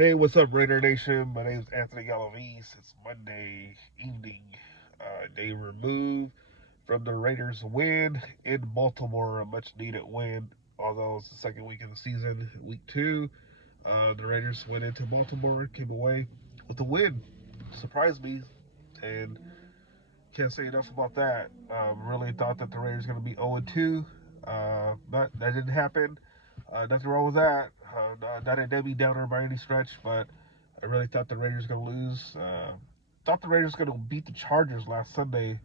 Hey, what's up, Raider Nation? My name is Anthony Galavis. It's Monday evening, day removed from the Raiders' win in Baltimore, a much-needed win. Although it's the second week of the season, week two, the Raiders went into Baltimore, came away with a win. Surprised me, and can't say enough about that. Really thought that the Raiders were going to be 0-2, but that didn't happen. Nothing wrong with that. Not a Debbie Downer by any stretch, but I really thought the Raiders were going to lose. Thought the Raiders were going to beat the Chargers last Sunday.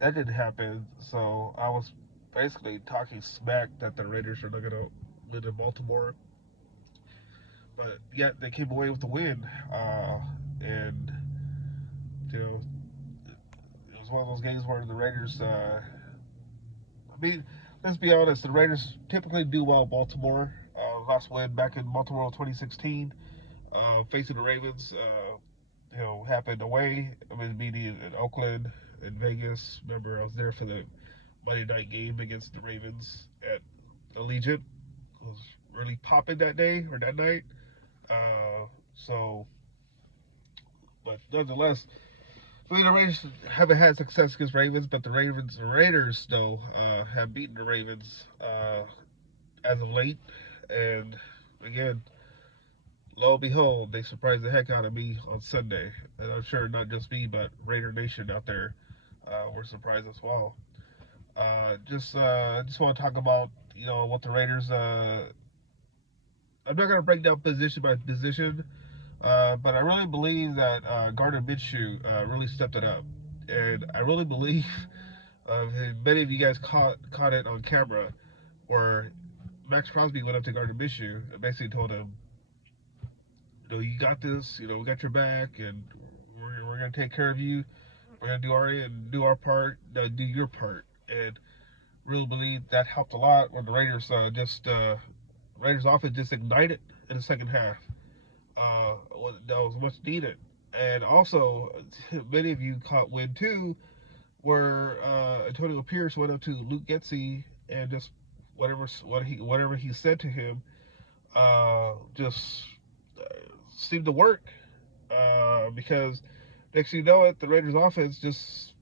That didn't happen. So I was basically talking smack that the Raiders are not going to win in Baltimore. But yet they came away with the win. And, you know, it was one of those games where the Raiders, I mean, let's be honest, the Raiders typically do well in Baltimore. Last win back in Baltimore in 2016, facing the Ravens, happened away. I mean, meeting in Oakland, in Vegas. Remember, I was there for the Monday night game against the Ravens at Allegiant. It was really popping that day or that night. Uh, so, but nonetheless, I mean, the Raiders haven't had success against Ravens, but the Raiders though, have beaten the Ravens as of late. And again, lo and behold, they surprised the heck out of me on Sunday. And I'm sure not just me, but Raider Nation out there were surprised as well. Just want to talk about what the Raiders. I'm not gonna break down position by position, but I really believe that Gardner Minshew really stepped it up, and I really believe many of you guys caught it on camera where Max Crosby went up to Gardner Minshew and basically told him, you got this. We got your back, and we're gonna take care of you. We're gonna do our part. Do your part, and really believe that helped a lot when the Raiders Raiders offense just ignited in the second half. That was much needed, and also many of you caught wind too, where Antonio Pierce went up to Luke Getzey and just whatever he said to him, just uh, seemed to work. Because next you know it, the Raiders offense just,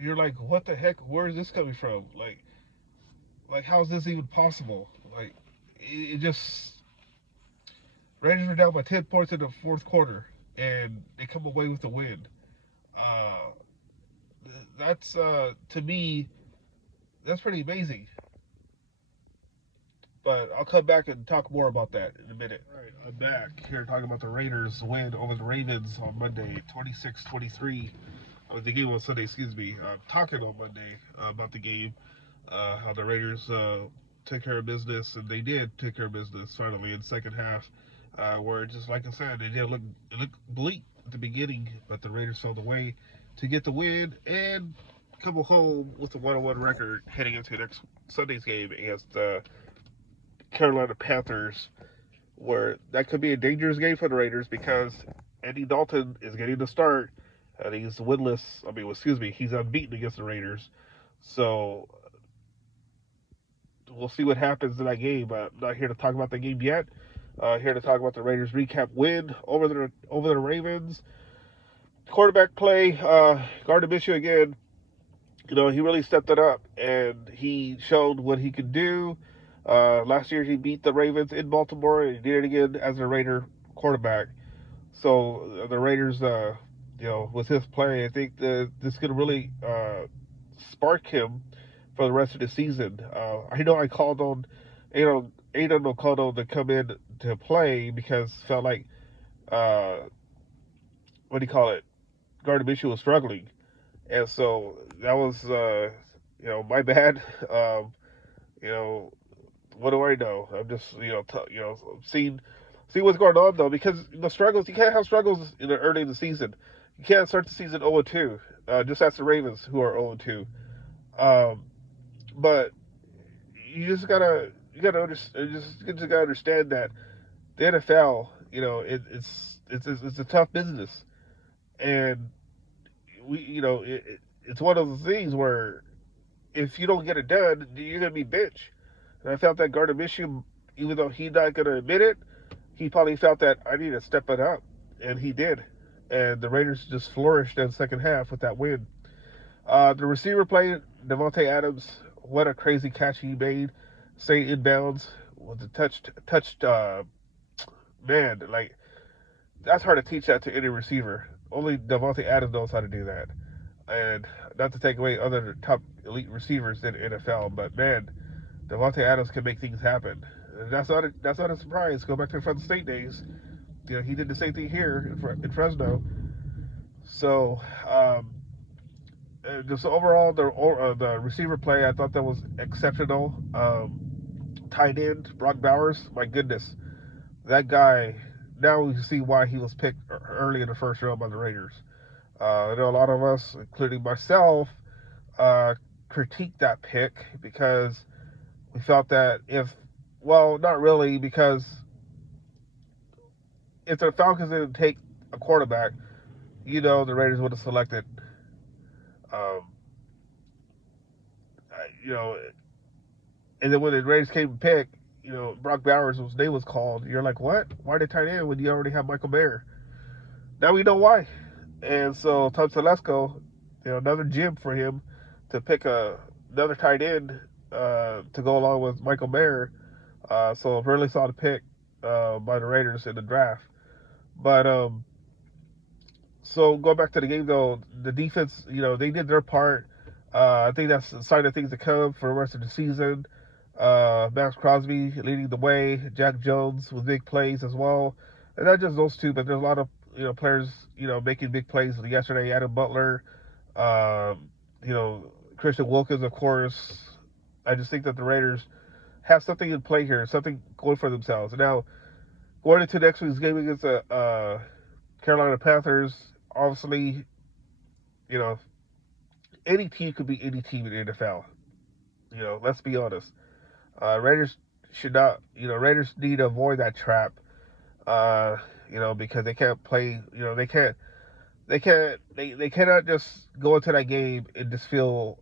you're like, what the heck? Where is this coming from? Like how is this even possible? Like it just, Raiders were down by 10 points in the fourth quarter, and they come away with the win. Uh, that's to me, that's pretty amazing. But I'll come back and talk more about that in a minute. All right, I'm back here talking about the Raiders' win over the Ravens on Monday, 26-23. The game on Sunday, excuse me. Talking on Monday about the game, how the Raiders took care of business, and they did take care of business finally in the second half, where just like I said, it looked bleak at the beginning, but the Raiders found a way to get the win and come home with a 1-1 record heading into next Sunday's game against the Carolina Panthers, where that could be a dangerous game for the Raiders because Andy Dalton is getting the start and he's winless. I mean, excuse me, he's unbeaten against the Raiders. So we'll see what happens in that game. I'm not here to talk about the game yet. Here to talk about the Raiders recap win over the Ravens. Quarterback play, Gardner Minshew again. He really stepped it up and he showed what he could do. Last year he beat the Ravens in Baltimore and he did it again as a Raider quarterback. So the Raiders, with his play, I think this could really spark him for the rest of the season. I know I called on Aidan O'Connell to come in to play because felt like uh, what do you call it? Gardner Minshew was struggling, and so that was my bad. You know, what do I know? I'm just seeing see what's going on though, because the struggles, you can't have struggles in the early in the season. You can't start the season 0-2. Just ask the Ravens who are 0-2. Um, but you just gotta understand that the NFL, it's a tough business, and it's one of those things where if you don't get it done, you're gonna be bitch. And I felt that Gardner Minshew, even though he's not gonna admit it, he probably felt that I need to step it up, and he did. And the Raiders just flourished in the second half with that win. The receiver play, Devontae Adams, what a crazy catch he made, staying inbounds with the touched man. Like, that's hard to teach that to any receiver. Only Devontae Adams knows how to do that. And not to take away other top elite receivers in the NFL, but man, Devontae Adams can make things happen. And that's not a surprise. Go back to the Fresno State days. He did the same thing here in Fresno. So, just overall, the receiver play, I thought that was exceptional. Tight end Brock Bowers, my goodness, that guy. Now we see why he was picked early in the first round by the Raiders. I know a lot of us, including myself, uh, critiqued that pick because we felt that well, not really, because if the Falcons didn't take a quarterback, the Raiders would have selected, um, you know, and then when the Raiders came to pick, Brock Bowers' name was called. You're like, what? Why did tight end when you already have Michael Mayer? Now we know why. And so Tom Telesco, another gem for him to pick another tight end to go along with Michael Mayer. So really saw the pick by the Raiders in the draft. But so going back to the game though, the defense, they did their part. I think that's a sign of things to come for the rest of the season. Max Crosby leading the way, Jack Jones with big plays as well, and not just those two, but there's a lot of players making big plays. Yesterday, Adam Butler, um, Christian Wilkins, of course. I just think that the Raiders have something in play here, something going for themselves. Now, going into next week's game against the Carolina Panthers, obviously, you know, any team could be any team in the NFL. Let's be honest. Raiders should not, Raiders need to avoid that trap, because they can't play, they cannot just go into that game and just feel,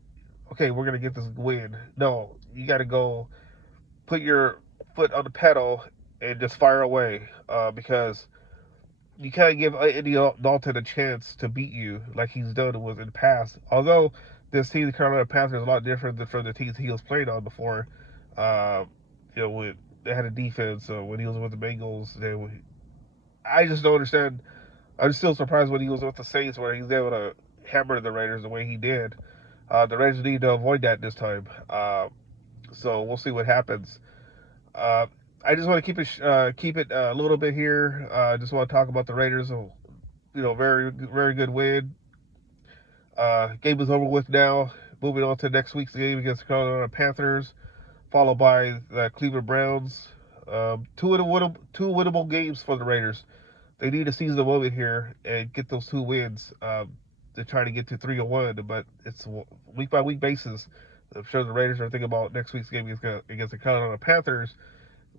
okay, we're going to get this win. No, you got to go put your foot on the pedal and just fire away, because you can't give Andy Dalton a chance to beat you like he's done in the past. Although this team, the Carolina Panthers, is a lot different than from the teams he was playing on before. Uh, when they had a defense, when he was with the Bengals, I just don't understand. I'm still surprised when he was with the Saints where he was able to hammer the Raiders the way he did. The Raiders need to avoid that this time. So we'll see what happens. Uh, I just want to keep it a little bit here. I just want to talk about the Raiders. Very very good win. Game is over with now. Moving on to next week's game against the Carolina Panthers, followed by the Cleveland Browns. Two winnable games for the Raiders. They need to seize the moment here and get those two wins to try to get to 3-1. But it's week by week basis. I'm sure the Raiders are thinking about next week's game against the Carolina Panthers,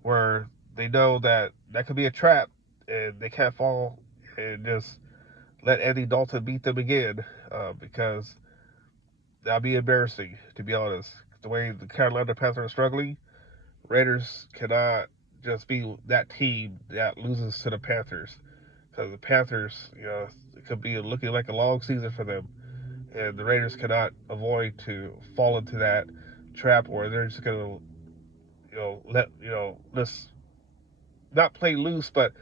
where they know that could be a trap and they can't fall and just let Andy Dalton beat them again, because that'll be embarrassing, to be honest. The way the Carolina Panthers are struggling, Raiders cannot just be that team that loses to the Panthers, because the Panthers, it could be looking like a long season for them, and the Raiders cannot avoid to fall into that trap where they're just gonna, let's not play loose, but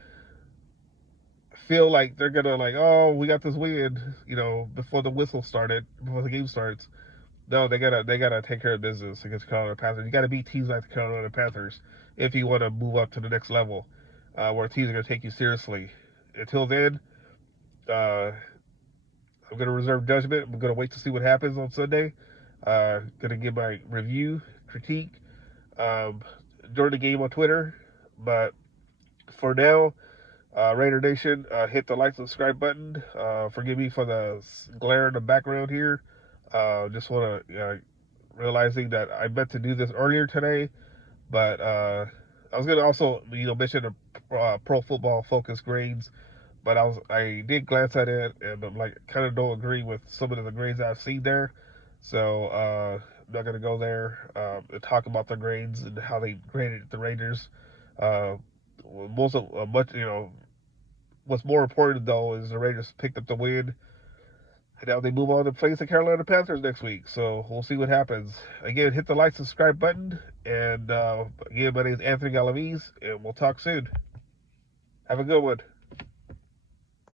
feel like they're gonna oh, we got this win, before before the game starts. No, they gotta take care of business against the Carolina Panthers. You gotta beat teams like the Carolina Panthers if you want to move up to the next level, where teams are gonna take you seriously. Until then, uh, I'm gonna reserve judgment. I'm gonna wait to see what happens on Sunday. Gonna give my review, critique, um, during the game on Twitter. But for now, Raider Nation, hit the like and subscribe button. Forgive me for the glare in the background here. Just want to realizing that I meant to do this earlier today, but I was gonna also mention the Pro Football Focus grades, but I did glance at it and I'm kind of don't agree with some of the grades I've seen there. So I'm not gonna go there and talk about the grades and how they graded the Raiders. Uh, most of much, what's more important though is the Raiders picked up the win. And now they move on to face the Carolina Panthers next week. So we'll see what happens. Again, hit the like, subscribe button. And again, my name is Anthony Galaviz, and we'll talk soon. Have a good one.